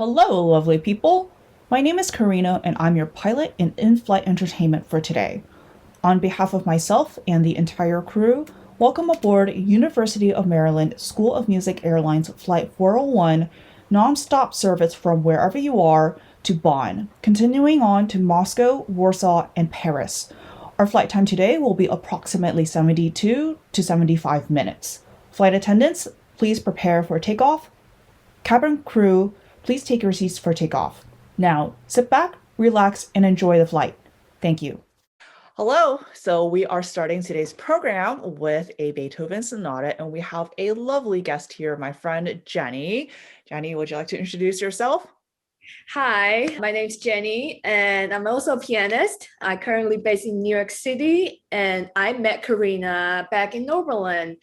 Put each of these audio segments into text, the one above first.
Hello, lovely people. My name is Carina, and I'm your pilot and in flight entertainment for today. On behalf of myself and the entire crew, welcome aboard University of Maryland School of Music Airlines Flight 401 non-stop service from wherever you are to Bonn, continuing on to Moscow, Warsaw, and Paris. Our flight time today will be approximately 72 to 75 minutes. Flight attendants, please prepare for takeoff. Cabin crew, please take your seats for takeoff. Now, sit back, relax, and enjoy the flight. Thank you. Hello. So we are starting today's program with a Beethoven sonata, and we have a lovely guest here, my friend Jenny. Jenny, would you like to introduce yourself? Hi, my name's Jenny, and I'm also a pianist. I'm currently based in New York City, and I met Karina back in Oberlin.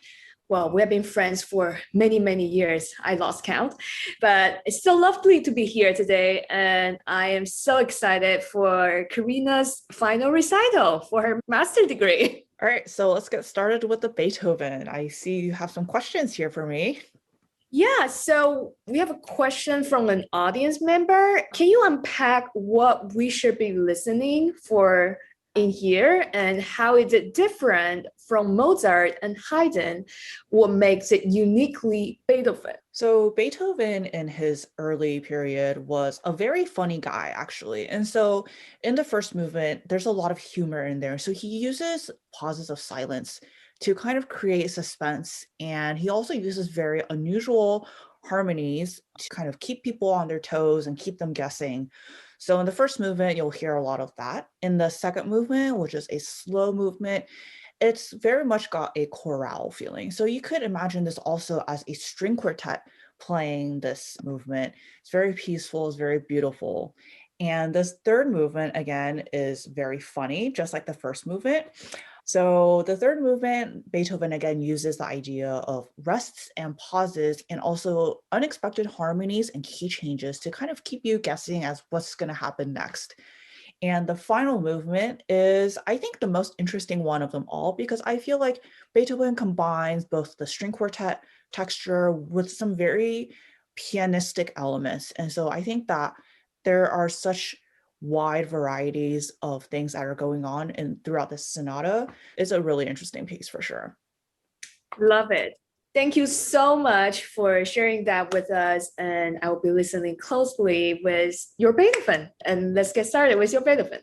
Well, we have been friends for many, many years. I lost count, but it's so lovely to be here today. And I am so excited for Karina's final recital for her master degree. All right, so let's get started with the Beethoven. I see you have some questions here for me. Yeah, so we have a question from an audience member. Can you unpack what we should be listening for in here and how is it different from Mozart and Haydn? What makes it uniquely Beethoven? So Beethoven in his early period was a very funny guy, actually. And so in the first movement, there's a lot of humor in there. So he uses pauses of silence to kind of create suspense. And he also uses very unusual harmonies to kind of keep people on their toes and keep them guessing. So in the first movement, you'll hear a lot of that. In the second movement, which is a slow movement, it's very much got a chorale feeling. So you could imagine this also as a string quartet playing this movement. It's very peaceful, it's very beautiful. And this third movement, again, is very funny, just like the first movement. So the third movement, Beethoven again uses the idea of rests and pauses and also unexpected harmonies and key changes to kind of keep you guessing as what's going to happen next. And the final movement is, I think, the most interesting one of them all because I feel like Beethoven combines both the string quartet texture with some very pianistic elements. And so I think that there are such wide varieties of things that are going on and throughout this sonata. It's a really interesting piece for sure. Love it. Thank you so much for sharing that with us. And I will be listening closely with your Beethoven. And let's get started with your Beethoven.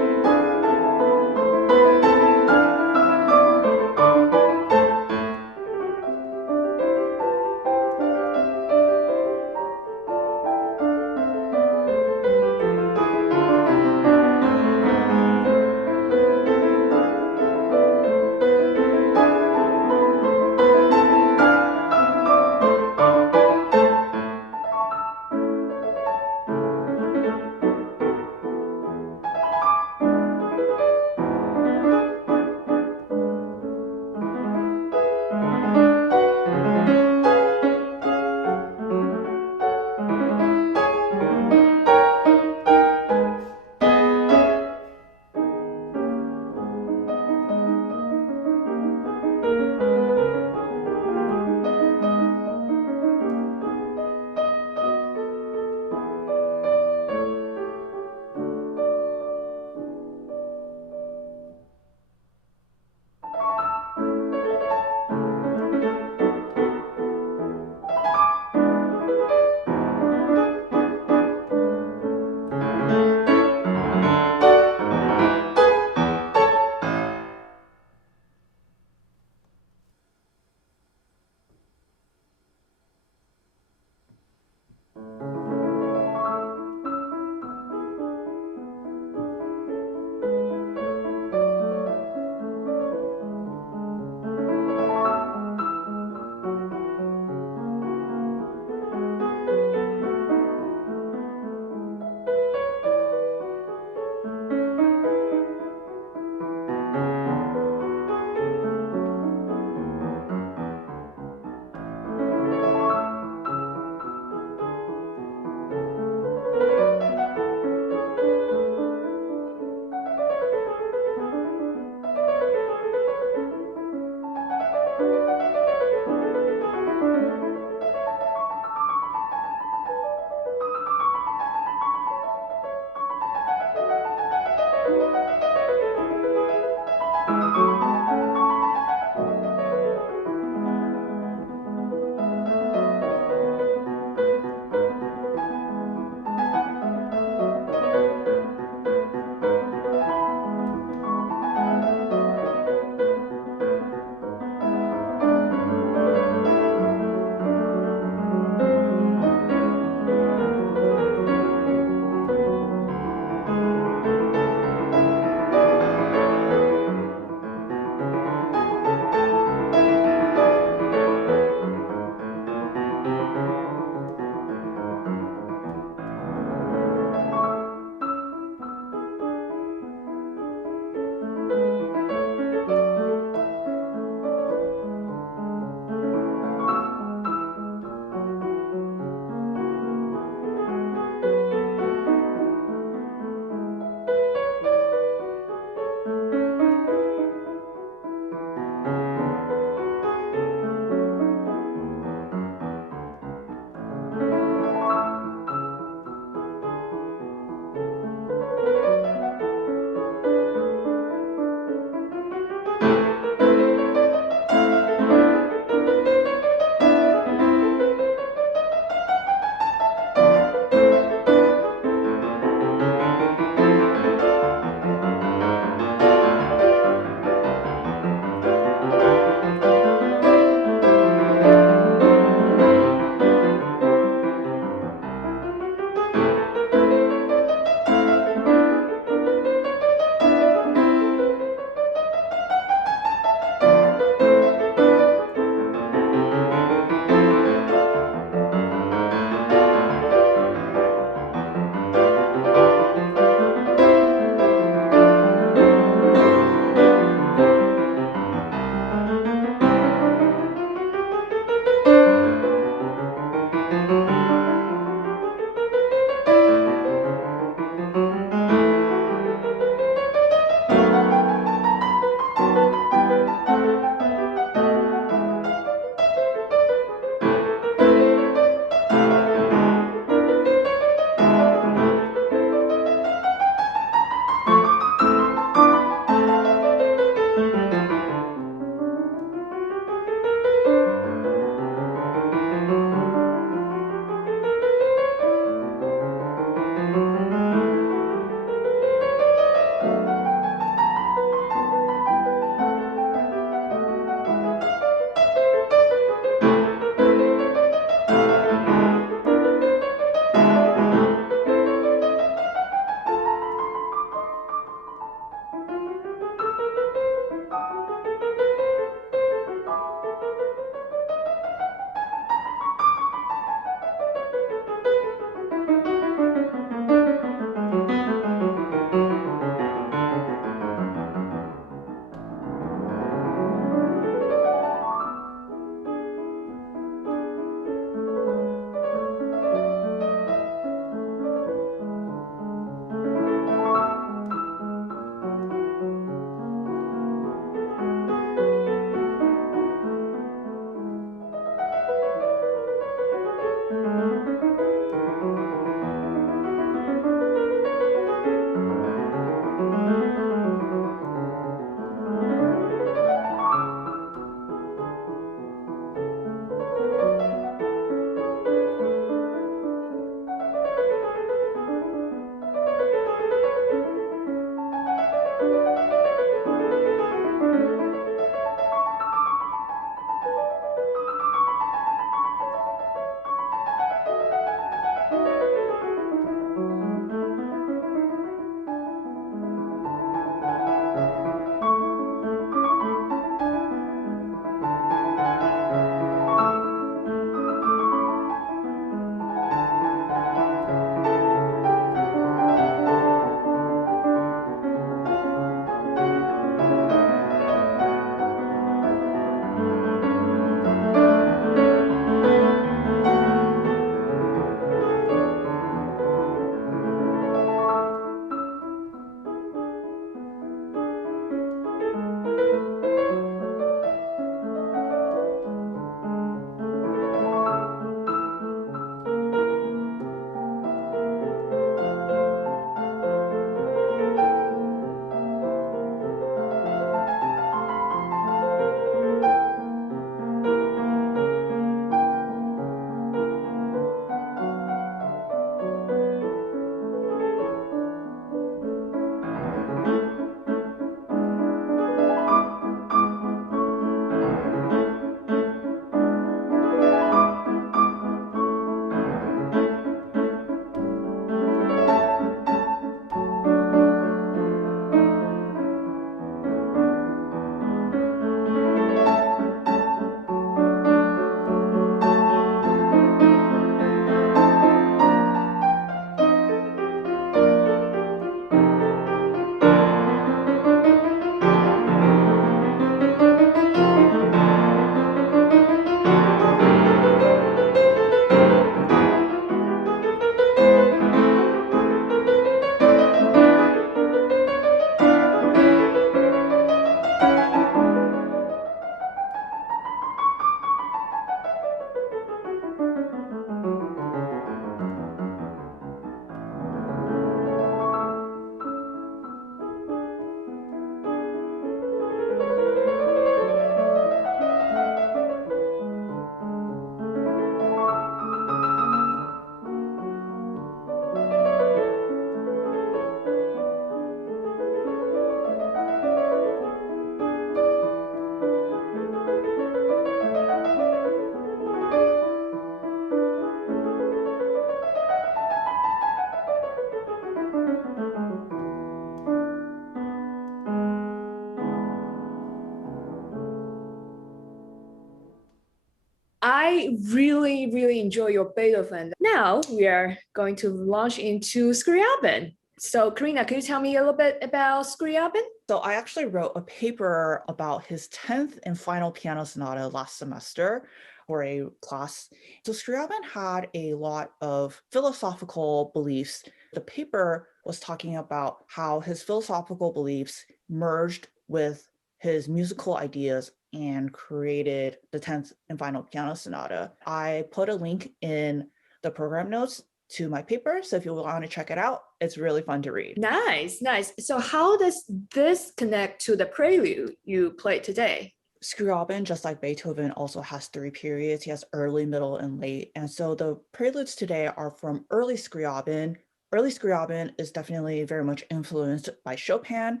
I really, really enjoy your Beethoven. Now we are going to launch into Scriabin. So, Karina, can you tell me a little bit about Scriabin? So I actually wrote a paper about his 10th and final piano sonata last semester for a class. So Scriabin had a lot of philosophical beliefs. The paper was talking about how his philosophical beliefs merged with his musical ideas and created the 10th and final piano sonata. I put a link in the program notes to my paper. So if you want to check it out, it's really fun to read. Nice, nice. So, how does this connect to the prelude you played today? Scriabin, just like Beethoven, also has three periods. He has early, middle, and late. And so the preludes today are from early Scriabin. Early Scriabin is definitely very much influenced by Chopin.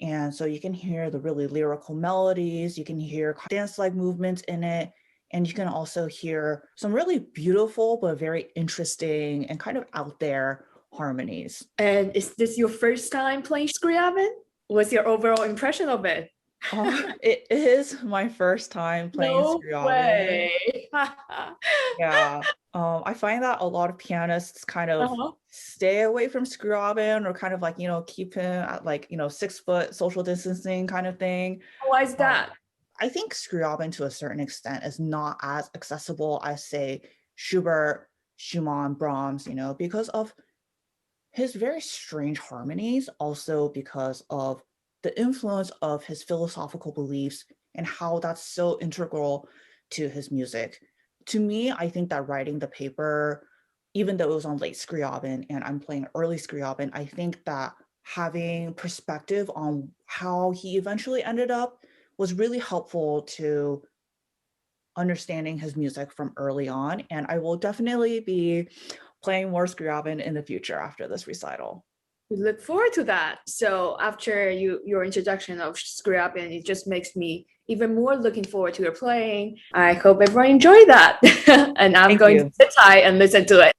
And so you can hear the really lyrical melodies, you can hear dance-like movements in it, and you can also hear some really beautiful but very interesting and kind of out there harmonies. And is this your first time playing Scriabin? What's your overall impression of it? It is my first time playing No Scriabin. way. Yeah. I find that a lot of pianists kind of Uh-huh. stay away from Scriabin or kind of like, keep him at like, 6 foot social distancing kind of thing. Why is Uh, that? I think Scriabin to a certain extent is not as accessible as say Schubert, Schumann, Brahms, because of his very strange harmonies, also because of the influence of his philosophical beliefs and how that's so integral to his music. To me, I think that writing the paper, even though it was on late Scriabin and I'm playing early Scriabin, I think that having perspective on how he eventually ended up was really helpful to understanding his music from early on. And I will definitely be playing more Scriabin in the future after this recital. We look forward to that. So after your introduction of Scriabin, it just makes me even more looking forward to your playing. I hope everyone enjoyed that. And I'm Thank going to you. sit tight and listen to it.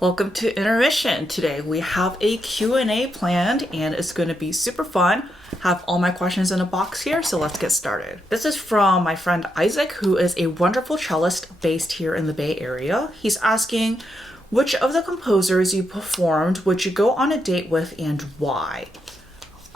Welcome to Intermission. Today we have a Q&A planned and it's going to be super fun. Have all my questions in a box here, so let's get started. This is from my friend Isaac, who is a wonderful cellist based here in the Bay Area. He's asking, which of the composers you performed would you go on a date with and why?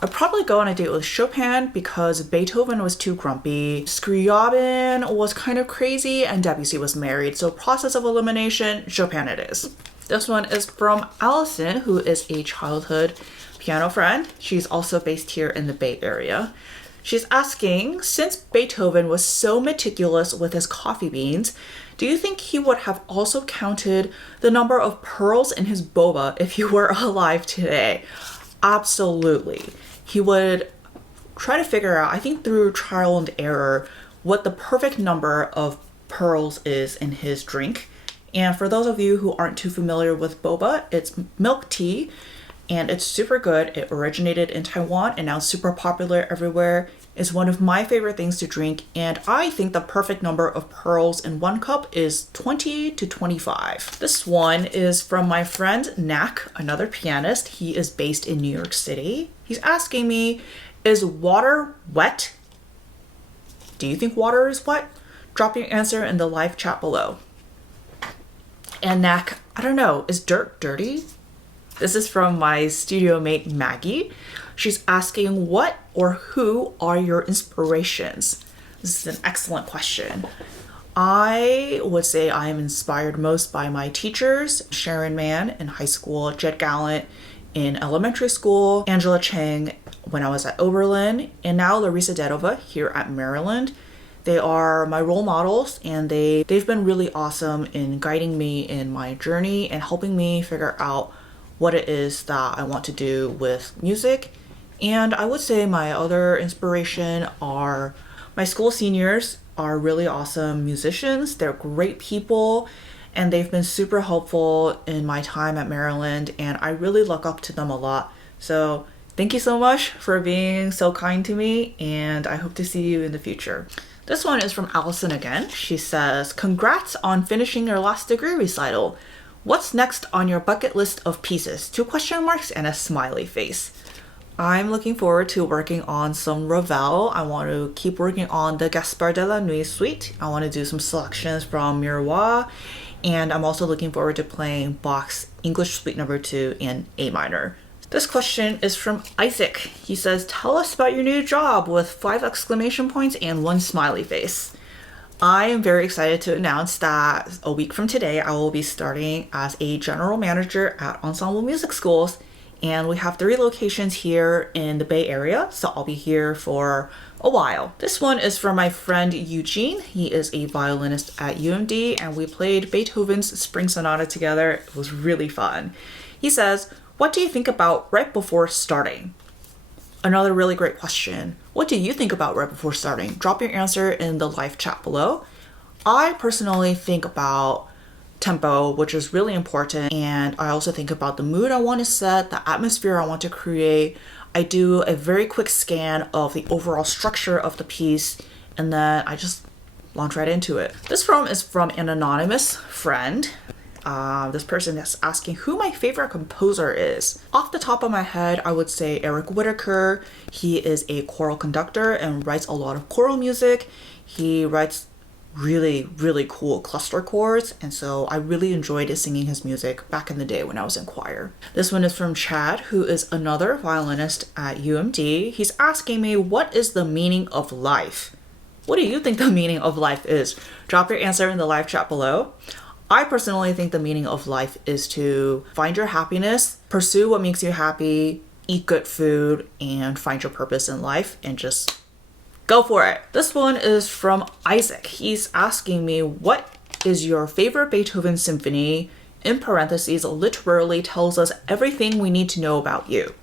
I'd probably go on a date with Chopin because Beethoven was too grumpy, Scriabin was kind of crazy, and Debussy was married. So process of elimination, Chopin it is. This one is from Allison, who is a childhood piano friend. She's also based here in the Bay Area. She's asking, since Beethoven was so meticulous with his coffee beans, do you think he would have also counted the number of pearls in his boba if he were alive today? Absolutely. He would try to figure out, I think through trial and error, what the perfect number of pearls is in his drink. And for those of you who aren't too familiar with boba, it's milk tea and it's super good. It originated in Taiwan and now it's super popular everywhere. It's one of my favorite things to drink, and I think the perfect number of pearls in one cup is 20 to 25. This one is from my friend Nak, another pianist. He is based in New York City. He's asking me, is water wet? Do you think water is wet? Drop your answer in the live chat below. And Nak, I don't know, is dirt dirty? This is from my studio mate Maggie. She's asking, what or who are your inspirations? This is an excellent question. I would say I am inspired most by my teachers, Sharon Mann in high school, Jed Gallant in elementary school, Angela Chang when I was at Oberlin, and now Larissa Dedova here at Maryland. They are my role models, and they've been really awesome in guiding me in my journey and helping me figure out what it is that I want to do with music. And I would say my other inspiration are my school seniors are really awesome musicians. They're great people and they've been super helpful in my time at Maryland, and I really look up to them a lot. So thank you so much for being so kind to me, and I hope to see you in the future. This one is from Allison again. She says, congrats on finishing your last degree recital. What's next on your bucket list of pieces? 2 question marks and a smiley face. I'm looking forward to working on some Ravel. I want to keep working on the Gaspard de la Nuit suite. I want to do some selections from Miroir. And I'm also looking forward to playing Bach's English Suite No. 2 in A minor. This question is from Isaac. He says, tell us about your new job with 5 exclamation points and 1 smiley face. I am very excited to announce that a week from today, I will be starting as a general manager at Ensemble Music Schools. And we have 3 locations here in the Bay Area, so I'll be here for a while. This one is from my friend Eugene. He is a violinist at UMD, and we played Beethoven's Spring Sonata together. It was really fun. He says, what do you think about right before starting? Another really great question. What do you think about right before starting? Drop your answer in the live chat below. I personally think about tempo, which is really important, and I also think about the mood I want to set, the atmosphere I want to create. I do a very quick scan of the overall structure of the piece, and then I just launch right into it. This poem is from an anonymous friend. This person is asking who my favorite composer is. Off the top of my head, I would say Eric Whitacre. He is a choral conductor and writes a lot of choral music. He writes really, really cool cluster chords, and so I really enjoyed singing his music back in the day when I was in choir. This one is from Chad, who is another violinist at UMD. He's asking me, what is the meaning of life? What do you think the meaning of life is? Drop your answer in the live chat below. I personally think the meaning of life is to find your happiness, pursue what makes you happy, eat good food, and find your purpose in life, and just go for it. This one is from Isaac. He's asking me, what is your favorite Beethoven symphony? In parentheses, literally tells us everything we need to know about you.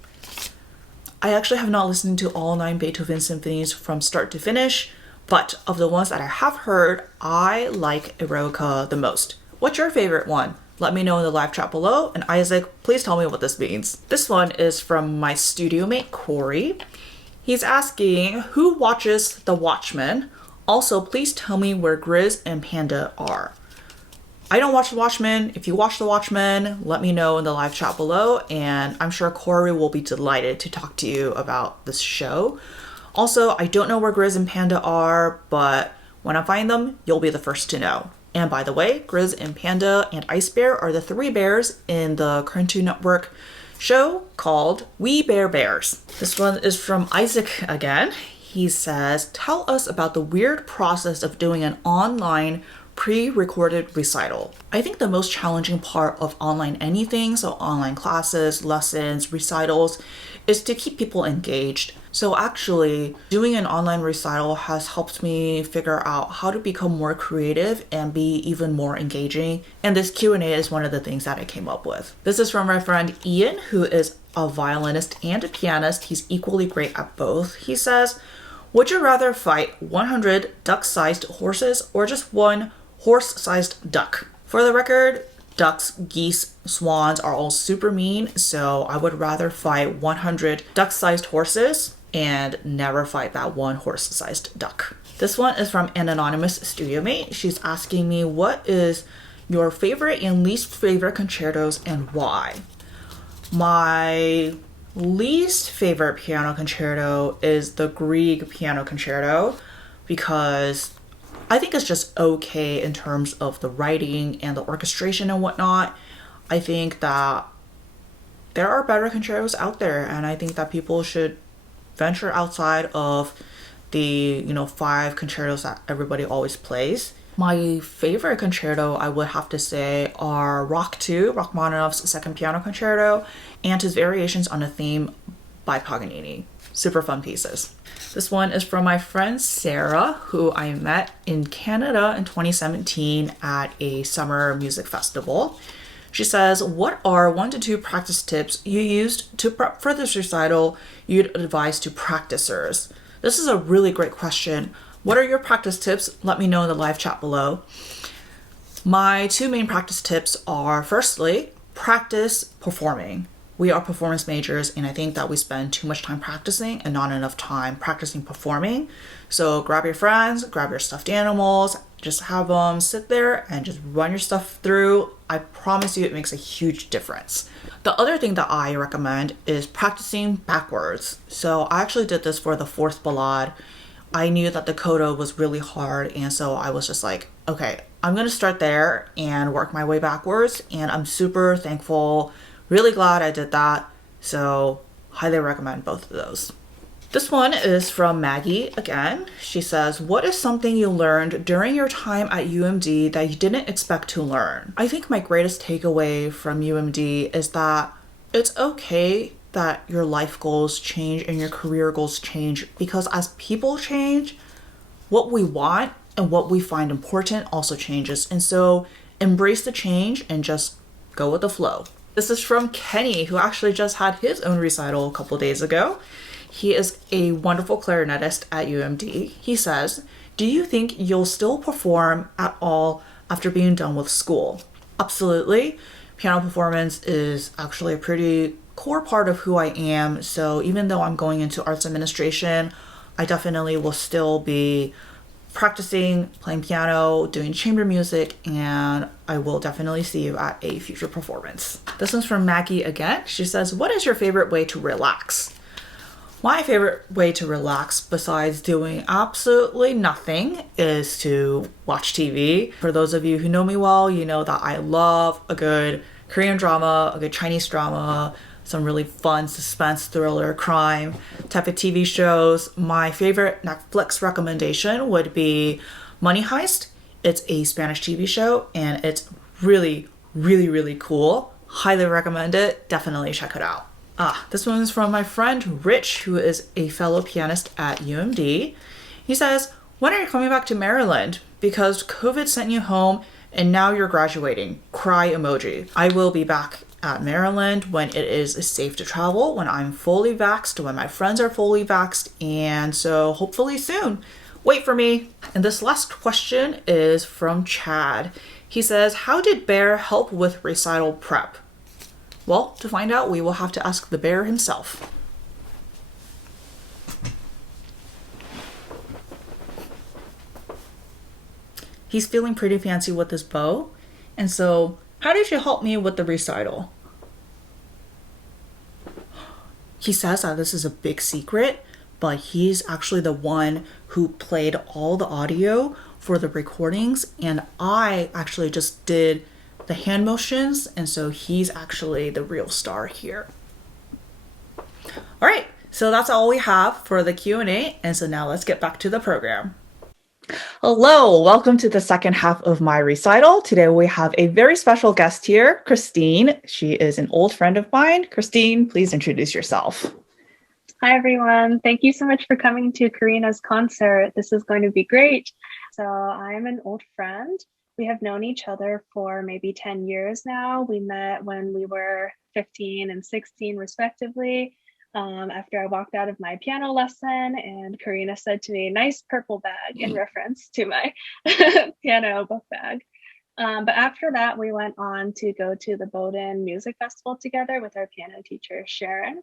I actually have not listened to all 9 Beethoven symphonies from start to finish, but of the ones that I have heard, I like Eroica the most. What's your favorite one? Let me know in the live chat below. And Isaac, please tell me what this means. This one is from my studio mate, Corey. He's asking, who watches The Watchmen? Also, please tell me where Grizz and Panda are. I don't watch The Watchmen. If you watch The Watchmen, let me know in the live chat below, and I'm sure Corey will be delighted to talk to you about this show. Also, I don't know where Grizz and Panda are, but when I find them, you'll be the first to know. And by the way, Grizz and Panda and Ice Bear are the 3 bears in the Cartoon Network show called We Bear Bears. This one is from Isaac again. He says, tell us about the weird process of doing an online pre-recorded recital. I think the most challenging part of online anything, so online classes, lessons, recitals, is to keep people engaged. So actually, doing an online recital has helped me figure out how to become more creative and be even more engaging. And this Q&A is one of the things that I came up with. This is from my friend Ian, who is a violinist and a pianist. He's equally great at both. He says, would you rather fight 100 duck-sized horses or just one horse-sized duck? For the record, ducks, geese, swans are all super mean, so I would rather fight 100 duck-sized horses and never fight that one horse-sized duck. This one is from an anonymous studio mate. She's asking me, what is your favorite and least favorite concertos and why? My least favorite piano concerto is the Grieg piano concerto because I think it's just okay in terms of the writing and the orchestration and whatnot. I think that there are better concertos out there, and I think that people should venture outside of the 5 concertos that everybody always plays. My favorite concerto, I would have to say, are Rock 2, Rachmaninoff's Second Piano Concerto, and his variations on a theme by Paganini. Super fun pieces. This one is from my friend Sarah, who I met in Canada in 2017 at a summer music festival. She says, what are 1 to 2 practice tips you used to prep for this recital you'd advise to practicers? This is a really great question. What are your practice tips? Let me know in the live chat below. My 2 main practice tips are, firstly, practice performing. We are performance majors, and I think that we spend too much time practicing and not enough time practicing performing. So grab your friends, grab your stuffed animals, just have them sit there and just run your stuff through. I promise you it makes a huge difference. The other thing that I recommend is practicing backwards. So I actually did this for the 4th ballade. I knew that the coda was really hard, and so I was just like, okay, I'm gonna start there and work my way backwards, and I'm super thankful, really glad I did that. So highly recommend both of those. This one is from Maggie again. She says, what is something you learned during your time at UMD that you didn't expect to learn? I think my greatest takeaway from UMD is that it's okay that your life goals change and your career goals change, because as people change, what we want and what we find important also changes. And so embrace the change and just go with the flow. This is from Kenny, who actually just had his own recital a couple days ago. He is a wonderful clarinetist at UMD. He says, do you think you'll still perform at all after being done with school? Absolutely. Piano performance is actually a pretty core part of who I am. So even though I'm going into arts administration, I definitely will still be practicing, playing piano, doing chamber music, and I will definitely see you at a future performance. This one's from Maggie again. She says, what is your favorite way to relax? My favorite way to relax, besides doing absolutely nothing, is to watch TV. For those of you who know me well, you know that I love a good Korean drama, a good Chinese drama, some really fun suspense, thriller, crime type of TV shows. My favorite Netflix recommendation would be Money Heist. It's a Spanish TV show, and it's really, really, really cool. Highly recommend it. Definitely check it out. This one is from my friend Rich, who is a fellow pianist at UMD. He says, when are you coming back to Maryland? Because COVID sent you home and now you're graduating. Cry emoji. I will be back at Maryland when it is safe to travel, when I'm fully vaxxed, when my friends are fully vaxxed, and so hopefully soon. Wait for me. And this last question is from Chad. He says, how did Bear help with recital prep? Well, to find out, we will have to ask the bear himself. He's feeling pretty fancy with his bow. And so, how did you help me with the recital? He says that this is a big secret, but he's actually the one who played all the audio for the recordings, and I actually just did the hand motions, and so he's actually the real star here. All right, so that's all we have for the Q&A, and so now let's get back to the program. Hello, welcome to the second half of my recital. Today we have a very special guest here, Christine. She is an old friend of mine. Christine, please introduce yourself. Hi, everyone. Thank you so much for coming to Karina's concert. This is going to be great. So, I'm an old friend. We have known each other for maybe 10 years now. We met when we were 15 and 16, respectively. After I walked out of my piano lesson, and Karina said to me, "Nice purple bag," in reference to my piano book bag. But after that, we went on to go to the Bowdoin Music Festival together with our piano teacher, Sharon,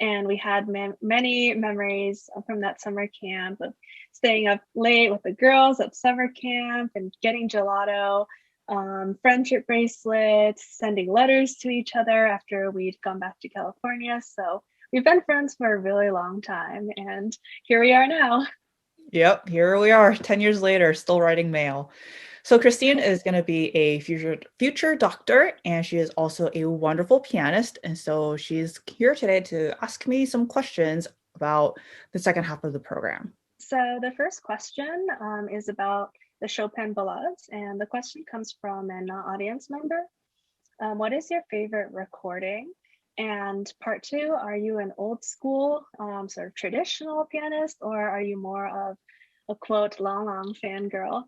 and we had many memories from that summer camp of staying up late with the girls at summer camp and getting gelato, friendship bracelets, sending letters to each other after we'd gone back to California. So we've been friends for a really long time, and here we are now. Yep, here we are 10 years later, still writing mail. So Christine is going to be a future doctor, and she is also a wonderful pianist. And so she's here today to ask me some questions about the second half of the program. So the first question is about the Chopin ballades, and the question comes from an audience member. What is your favorite recording? And part two, are you an old school, sort of traditional pianist, or are you more of a quote, long fangirl?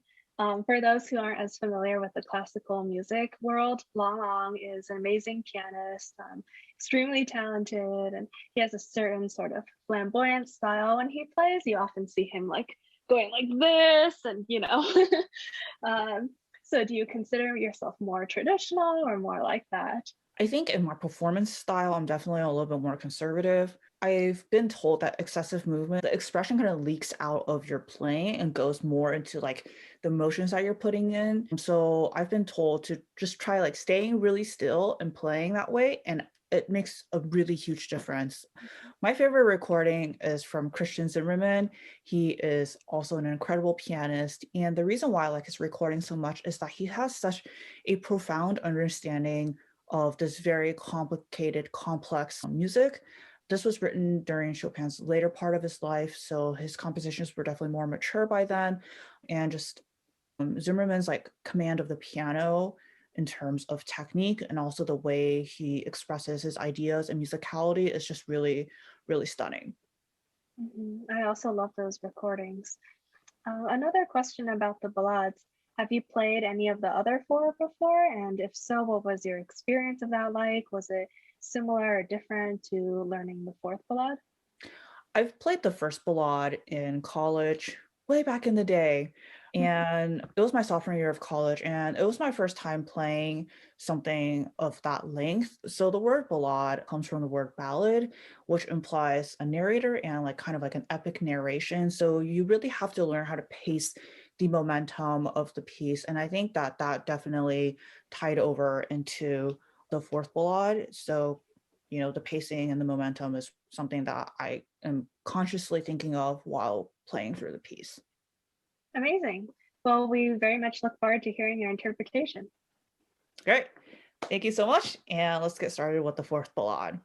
For those who aren't as familiar with the classical music world, Long Long is an amazing pianist, extremely talented, and he has a certain sort of flamboyant style when he plays. You often see him like going like this, and um, so do you consider yourself more traditional or more like that? I think in my performance style, I'm definitely a little bit more conservative. I've been told that excessive movement, the expression kind of leaks out of your playing and goes more into like the motions that you're putting in. So I've been told to just try like staying really still and playing that way. And it makes a really huge difference. My favorite recording is from Christian Zimmerman. He is also an incredible pianist. And the reason why I like his recording so much is that he has such a profound understanding of this very complicated, complex music. This was written during Chopin's later part of his life, so his compositions were definitely more mature by then. And just Zimmerman's like command of the piano in terms of technique and also the way he expresses his ideas and musicality is just really, really stunning. I also love those recordings. Another question about the ballades. Have you played any of the other four before? And if so, what was your experience of that like? Was it similar or different to learning the fourth ballade? I've played the first ballade in college way back in the day, and it was my sophomore year of college, and it was my first time playing something of that length. So the word ballade comes from the word ballad, which implies a narrator and like kind of like an epic narration. So you really have to learn how to pace the momentum of the piece, and I think that that definitely tied over into the fourth ballade. So the pacing and the momentum is something that I am consciously thinking of while playing through the piece. Amazing. Well, we very much look forward to hearing your interpretation. Great. Thank you so much. And let's get started with the fourth ballade.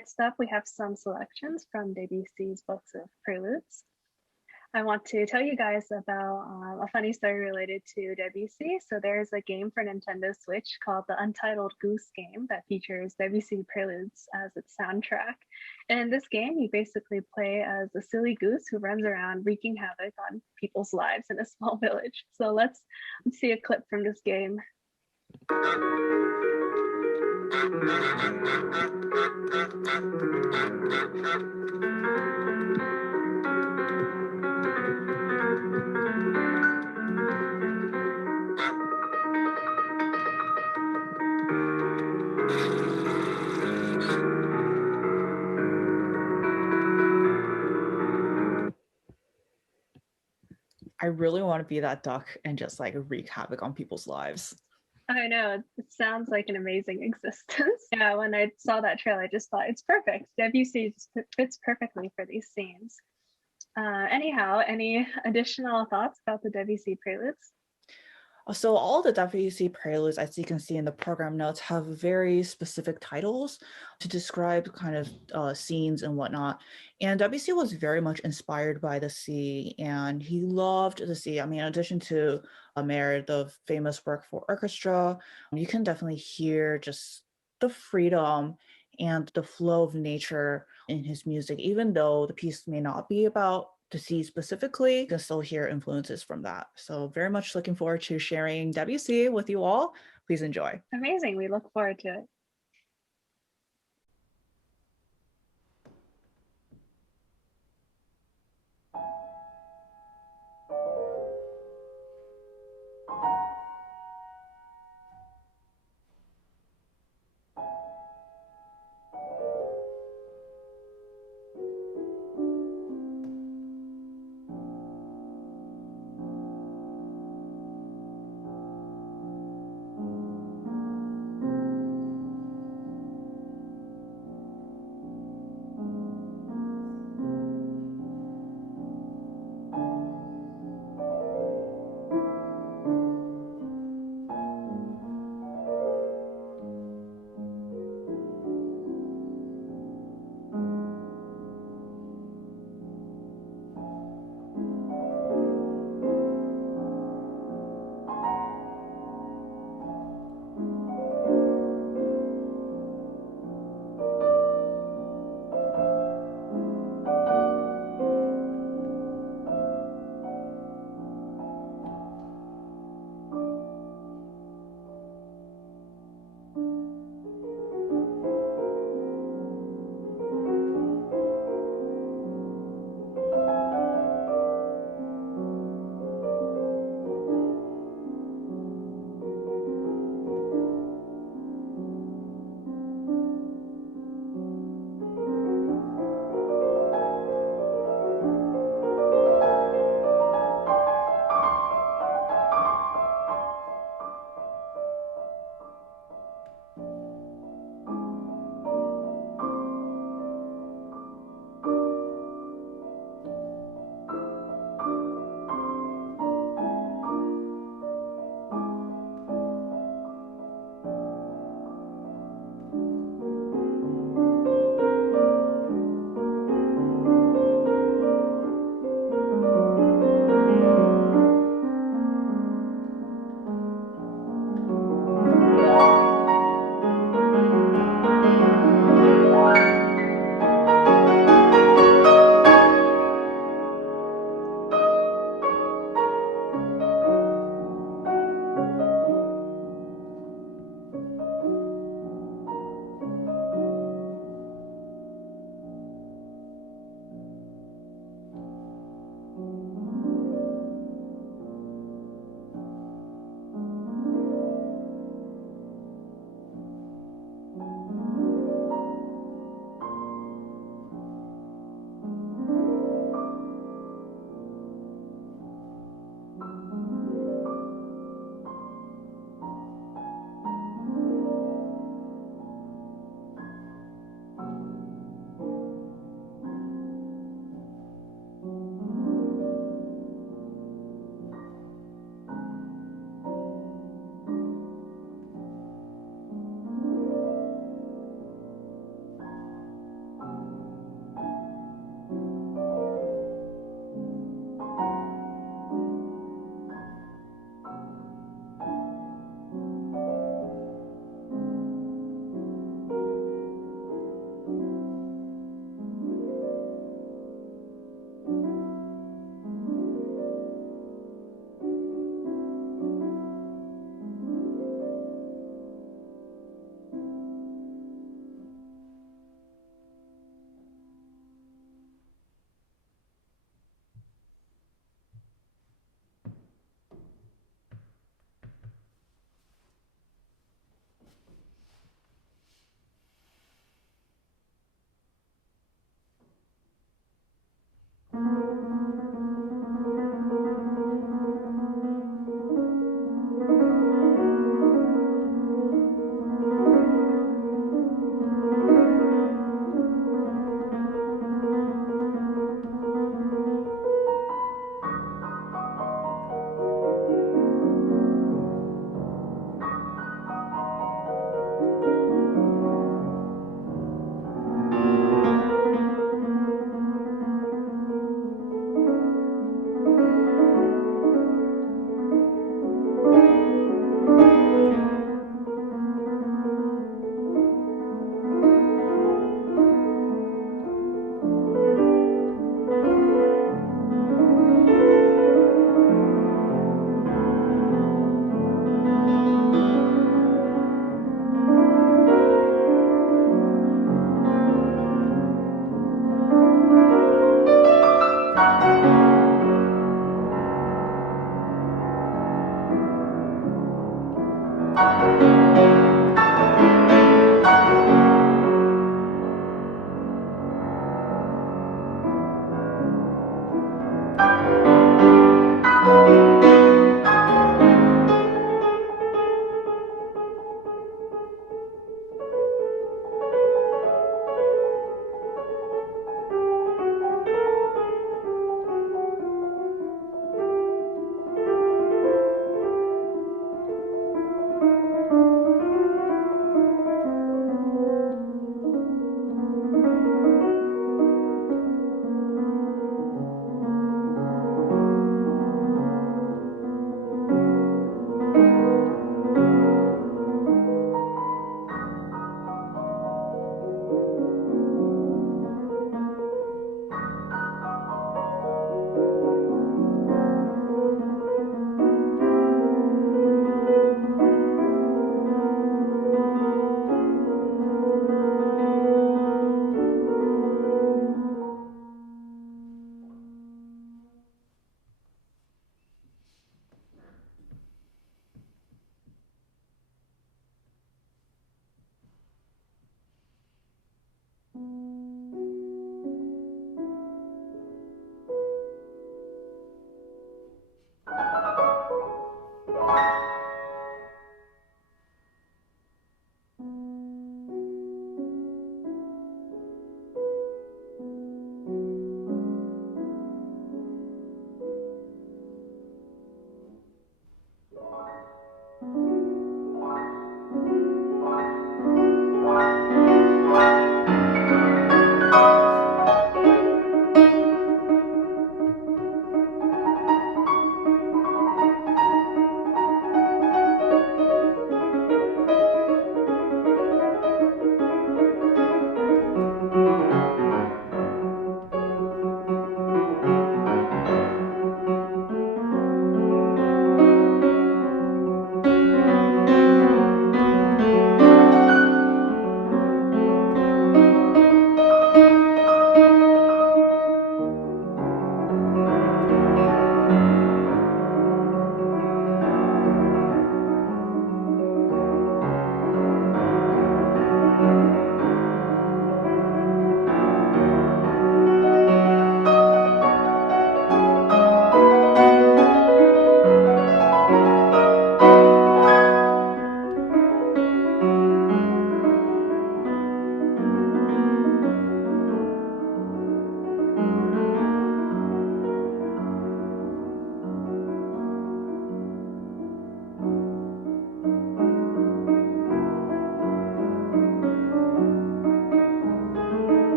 Next up, we have some selections from Debussy's books of preludes. I want to tell you guys about a funny story related to Debussy. So there's a game for Nintendo Switch called the Untitled Goose Game that features Debussy preludes as its soundtrack. And in this game, you basically play as a silly goose who runs around wreaking havoc on people's lives in a small village. So let's see a clip from this game. I really want to be that duck and just like wreak havoc on people's lives. I know, it sounds like an amazing existence. Yeah, when I saw that trailer, I just thought it's perfect. Debussy fits perfectly for these scenes. Anyhow, any additional thoughts about the Debussy preludes? So all the Debussy preludes, as you can see in the program notes, have very specific titles to describe kind of scenes and whatnot. And Debussy was very much inspired by the sea, and he loved the sea. I mean, in addition to Mer, the famous work for orchestra, you can definitely hear just the freedom and the flow of nature in his music, even though the piece may not be about the sea specifically, you can still hear influences from that. So very much looking forward to sharing Debussy with you all. Please enjoy. Amazing. We look forward to it.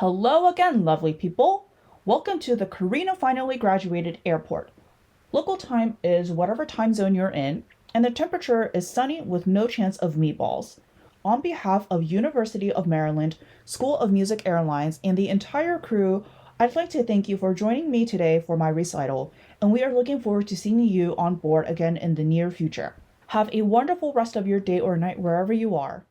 Hello again, lovely people. Welcome to the Carina Finally Graduated Airport. Local time is whatever time zone you're in, and the temperature is sunny with no chance of meatballs. On behalf of University of Maryland School of Music Airlines and the entire crew, I'd like to thank you for joining me today for my recital, and we are looking forward to seeing you on board again in the near future. Have a wonderful rest of your day or night wherever you are.